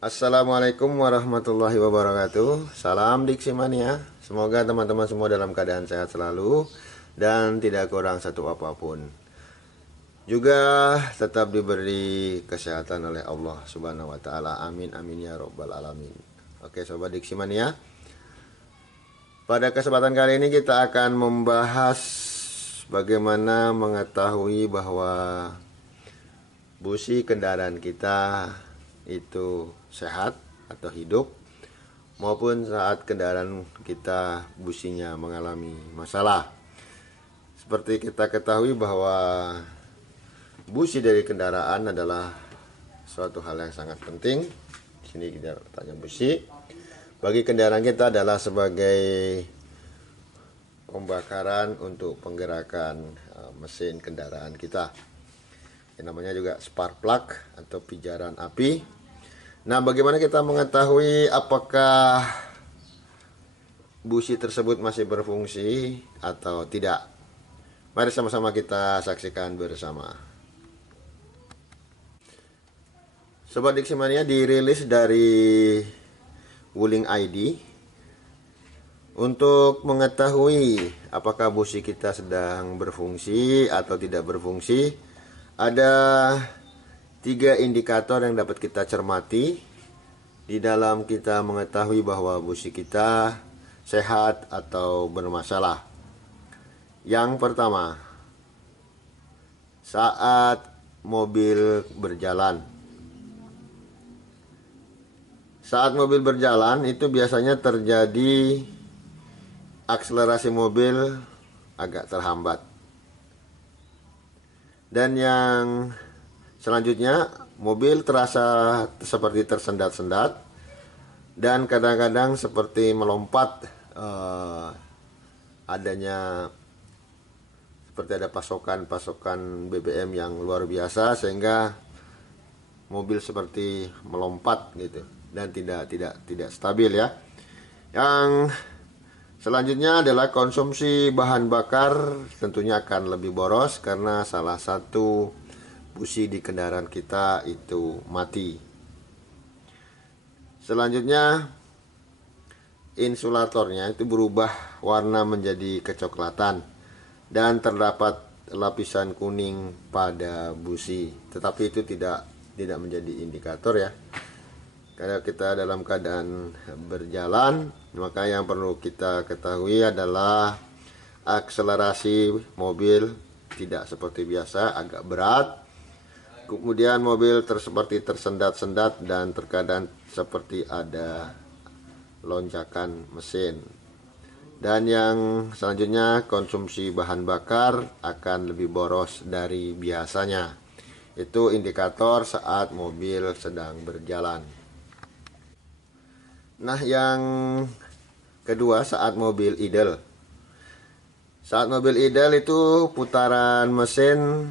Assalamualaikum warahmatullahi wabarakatuh. Salam Diksi Mania. Semoga teman-teman semua dalam keadaan sehat selalu dan tidak kurang satu apapun. Juga tetap diberi kesehatan oleh Allah Subhanahu wa taala. Amin amin ya robbal alamin. Oke sobat Diksi Mania. Pada kesempatan kali ini kita akan membahas bagaimana mengetahui bahwa busi kendaraan kita itu sehat atau hidup, maupun saat kendaraan kita businya mengalami masalah. Seperti kita ketahui bahwa busi dari kendaraan adalah suatu hal yang sangat penting. Di sini kita tanya busi bagi kendaraan kita adalah sebagai pembakaran untuk penggerakan mesin kendaraan kita. Yang namanya juga spark plug atau pijaran api. Nah, bagaimana kita mengetahui apakah busi tersebut masih berfungsi atau tidak? Mari sama-sama kita saksikan bersama. Sobat Diksi Mania, dirilis dari Wuling ID untuk mengetahui apakah busi kita sedang berfungsi atau tidak berfungsi. Ada 3 indikator yang dapat kita cermati di dalam kita mengetahui bahwa busi kita sehat atau bermasalah. Yang pertama, saat mobil berjalan. Saat mobil berjalan itu biasanya terjadi akselerasi mobil agak terhambat. Dan yang selanjutnya, mobil terasa seperti tersendat-sendat dan kadang-kadang seperti melompat, adanya seperti ada pasokan BBM yang luar biasa sehingga mobil seperti melompat gitu dan tidak stabil ya. Yang selanjutnya adalah konsumsi bahan bakar tentunya akan lebih boros karena salah satu busi di kendaraan kita itu mati. Selanjutnya, insulatornya itu berubah warna menjadi kecoklatan dan terdapat lapisan kuning pada busi. Tetapi itu tidak menjadi indikator ya. Karena kita dalam keadaan berjalan, maka yang perlu kita ketahui adalah akselerasi mobil tidak seperti biasa, agak berat. Kemudian mobil seperti tersendat-sendat dan terkadang seperti ada lonjakan mesin. Dan yang selanjutnya, konsumsi bahan bakar akan lebih boros dari biasanya. Itu indikator saat mobil sedang berjalan. Nah, yang kedua, saat mobil idle. Saat mobil idle itu putaran mesin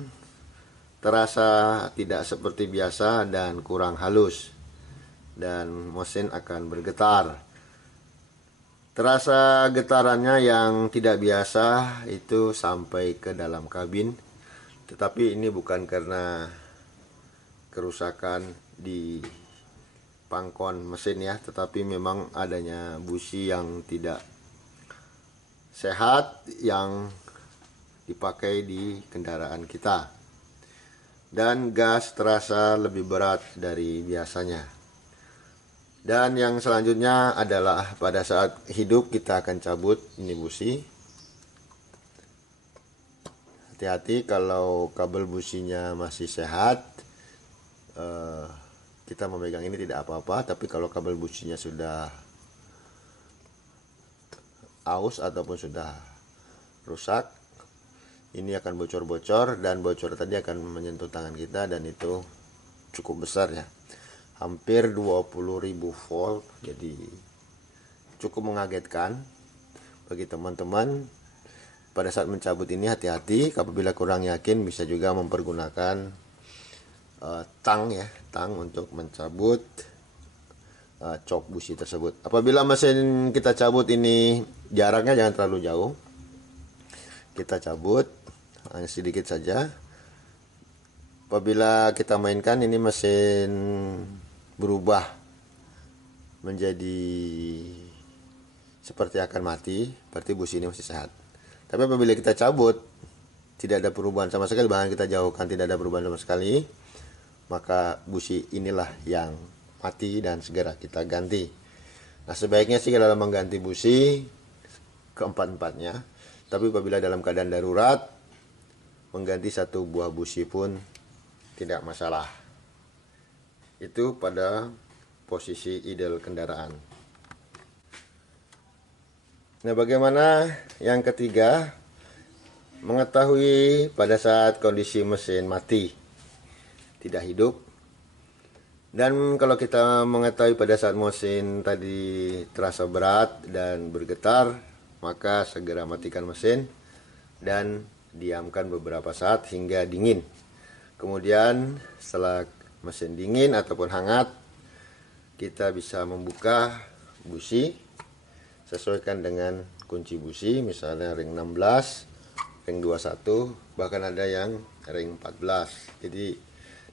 terasa tidak seperti biasa dan kurang halus, dan mesin akan bergetar. Terasa getarannya yang tidak biasa itu sampai ke dalam kabin, tetapi ini bukan karena kerusakan di pangkon mesin ya, tetapi memang adanya busi yang tidak sehat yang dipakai di kendaraan kita. Dan gas terasa lebih berat dari biasanya. Dan yang selanjutnya adalah pada saat hidup kita akan cabut ini busi. Hati-hati kalau kabel businya masih sehat, kita memegang ini tidak apa-apa. Tapi kalau kabel businya sudah aus ataupun sudah rusak, ini akan bocor-bocor, dan bocor tadi akan menyentuh tangan kita dan itu cukup besar ya. Hampir 20.000 volt. Jadi cukup mengagetkan bagi teman-teman. Pada saat mencabut ini hati-hati. Apabila kurang yakin bisa juga mempergunakan tang untuk mencabut cok busi tersebut. Apabila mesin kita cabut ini jaraknya jangan terlalu jauh. Kita cabut hanya sedikit saja. Apabila kita mainkan ini mesin berubah menjadi seperti akan mati, berarti busi ini masih sehat. Tapi apabila kita cabut, tidak ada perubahan sama sekali, bahkan kita jauhkan tidak ada perubahan sama sekali, maka busi inilah yang mati dan segera kita ganti. Nah, sebaiknya sih dalam mengganti busi keempat-empatnya, tapi apabila dalam keadaan darurat, mengganti satu buah busi pun tidak masalah. Itu pada posisi idle kendaraan. Nah, bagaimana yang ketiga? Mengetahui pada saat kondisi mesin mati, tidak hidup. Dan kalau kita mengetahui pada saat mesin tadi terasa berat dan bergetar, maka segera matikan mesin dan diamkan beberapa saat hingga dingin. Kemudian setelah mesin dingin ataupun hangat, kita bisa membuka busi, sesuaikan dengan kunci busi, misalnya ring 16, ring 21, bahkan ada yang ring 14. Jadi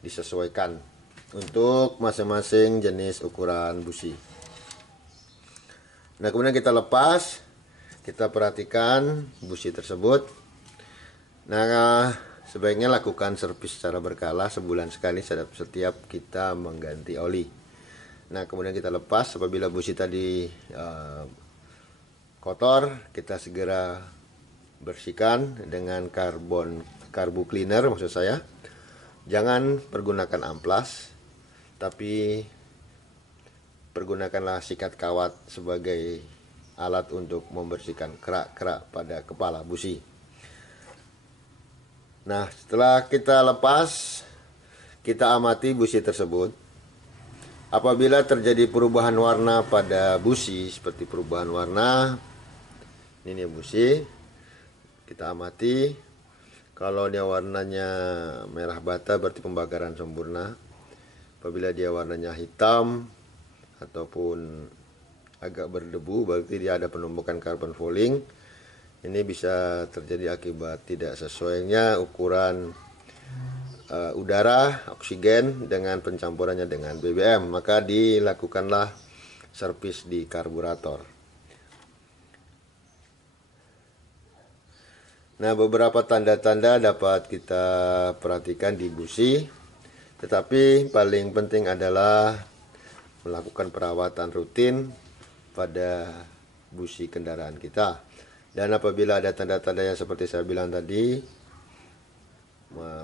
disesuaikan untuk masing-masing jenis ukuran busi. Nah, kemudian kita lepas, kita perhatikan busi tersebut. Nah, sebaiknya lakukan servis secara berkala, sebulan sekali setiap kita mengganti oli. Nah, kemudian kita lepas. Apabila busi tadi kotor, kita segera bersihkan dengan karbu cleaner, maksud saya. Jangan pergunakan amplas, tapi pergunakanlah sikat kawat sebagai alat untuk membersihkan kerak-kerak pada kepala busi. Nah, setelah kita lepas, kita amati busi tersebut. Apabila terjadi perubahan warna pada busi, seperti perubahan warna, ini busi, kita amati. Kalau dia warnanya merah bata, berarti pembakaran sempurna. Apabila dia warnanya hitam ataupun agak berdebu, berarti dia ada penumpukan carbon fouling. Ini bisa terjadi akibat tidak sesuainya ukuran udara, oksigen dengan pencampurannya dengan BBM. Maka dilakukanlah servis di karburator. Nah, beberapa tanda-tanda dapat kita perhatikan di busi, tetapi paling penting adalah melakukan perawatan rutin pada busi kendaraan kita. Dan apabila ada tanda-tanda yang seperti saya bilang tadi,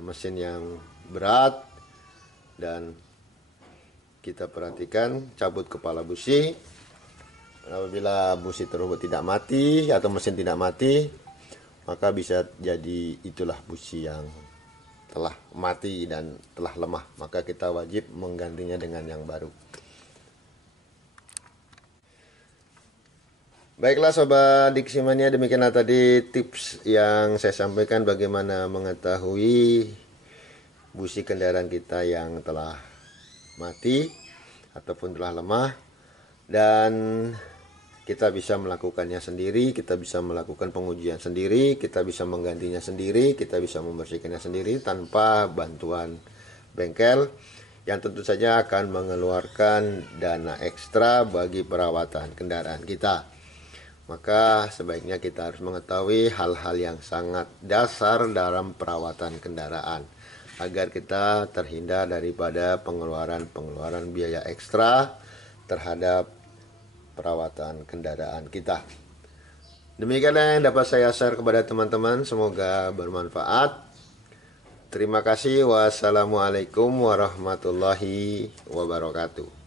mesin yang berat, dan kita perhatikan, cabut kepala busi. Apabila busi tersebut tidak mati atau mesin tidak mati, maka bisa jadi itulah busi yang telah mati dan telah lemah. Maka kita wajib menggantinya dengan yang baru. Baiklah Sobat Diksimania, demikianlah tadi tips yang saya sampaikan bagaimana mengetahui busi kendaraan kita yang telah mati ataupun telah lemah. Dan kita bisa melakukannya sendiri, kita bisa melakukan pengujian sendiri, kita bisa menggantinya sendiri, kita bisa membersihkannya sendiri tanpa bantuan bengkel, yang tentu saja akan mengeluarkan dana ekstra bagi perawatan kendaraan kita. Maka sebaiknya kita harus mengetahui hal-hal yang sangat dasar dalam perawatan kendaraan, agar kita terhindar daripada pengeluaran biaya ekstra terhadap perawatan kendaraan kita. Demikianlah yang dapat saya share kepada teman-teman, semoga bermanfaat. Terima kasih. Wassalamualaikum warahmatullahi wabarakatuh.